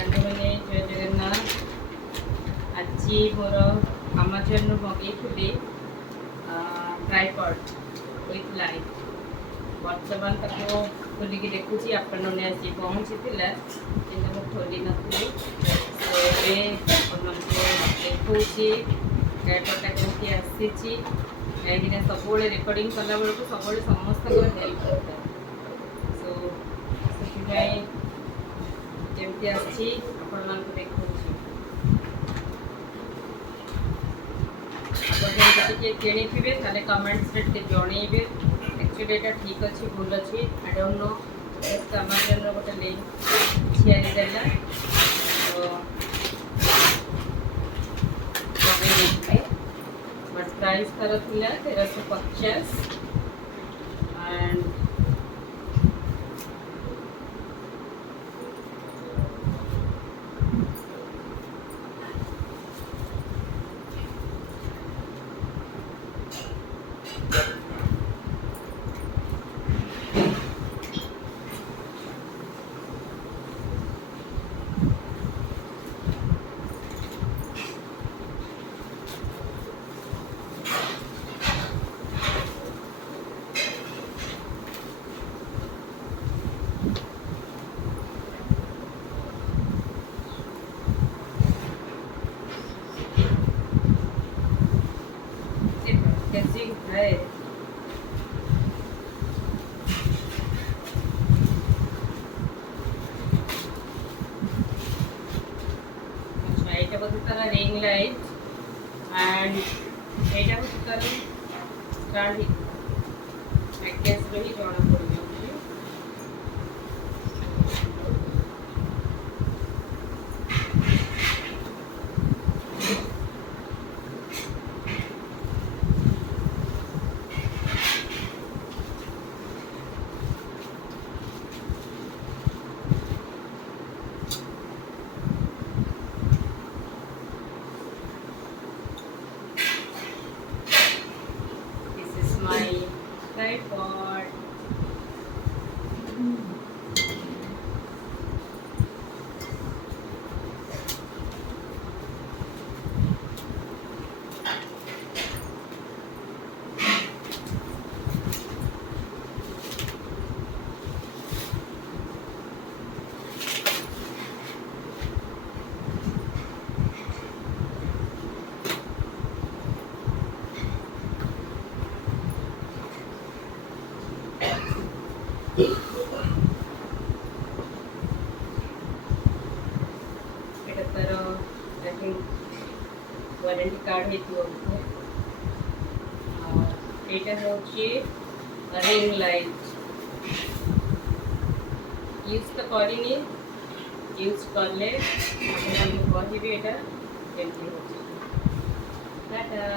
ସାଙ୍ଗମାନେ ଜୟ ଜଗନ୍ନାଥ। ଆଜି ମୋର ଆମାଜନ୍ରୁ ମଗେଇଥିଲି ଟ୍ରାଇପଡ୍ ୱିଥ୍ ଲାଇଟ୍। ବର୍ତ୍ତମାନ ତାକୁ ଖୋଲିକି ଦେଖୁଛି। ଆଫ୍ଟରନୁନ୍ ଆସି ପହଞ୍ଚିଥିଲା କିନ୍ତୁ ମୁଁ ଖୋଲି ନଥିଲି। ଏବେ ଆପଣଙ୍କୁ ଦେଖାଉଛି ଟ୍ରାଇପଡ୍ଟା କେମିତି ଆସିଛି। କାହିଁକିନା ସବୁବେଳେ ରେକର୍ଡ଼ିଂ କଲାବେଳକୁ ସବୁବେଳେ ସମସ୍ତଙ୍କର ହେଲ୍ପ ଦରକାର। ସୋ ସେଥିପାଇଁ ଯେମିତି ଆସିଛି ଆପଣମାନଙ୍କୁ ଦେଖାଉଛି। ଆପଣ ଯଦି ଟିକେ କିଣିଥିବେ ତାହେଲେ କମେଣ୍ଟସରେ ଟିକେ ଜଣେଇବେ ଆକ୍ଚୁଆଲି ଏଇଟା ଠିକ୍ ଅଛି ଭୁଲ ଅଛି। I don't know. ଆମାଜନ୍ର ଗୋଟେ ଲିଙ୍କ୍ ସେୟାର ଦେଲା ତ ମଗେଇ ଦେଇଥିଲି। ବଟ୍ ପ୍ରାଇସ୍ ତାର ଥିଲା 1350 ଆଣ୍ଡ कैसी है। अच्छा এটা হচ্ছে তার রিং লাইট এন্ড এটা হচ্ছে তার স্টার্ট প্যাকেজ রহি জଣା পড়ি যাଉଛି। This is my tripod. এটা তার আই থিঙ্ক ওয়ারেন্টি কার্ড ହେଇଥିବ ବୋଧେ। এইটা হচ্ছে রিং লাইট। यूज तो करिनी, यूज करले आपको कहबे এটা কেমতি হচ্ছে। টাটা।